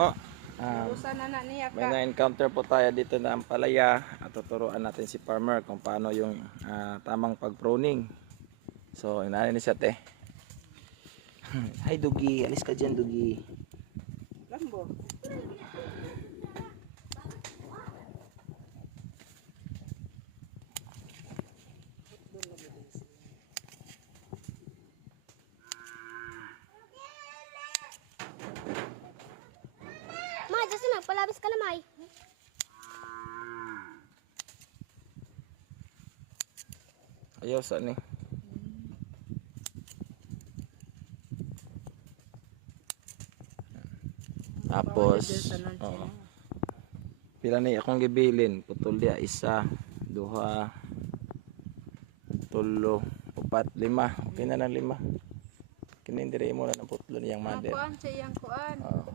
po. Urusan na niya May ka. na-encounter po tayo dito na ampalaya at tuturuan natin si farmer kung paano yung tamang pag-pruning. So, inanin ni siya te. Hi Dugi, alis ka dyan Dugi. Lambo. Ma, just magpalabis ka na, May. Ayaw sa ni. Tapos, oo. Pila ni akong gibilin, putol dia isa, duha, tulo, upat, lima. Okay na lang lima. Kinindiri mo na ng putlo niyang mother. Kuan sa iyang kuan. Oo.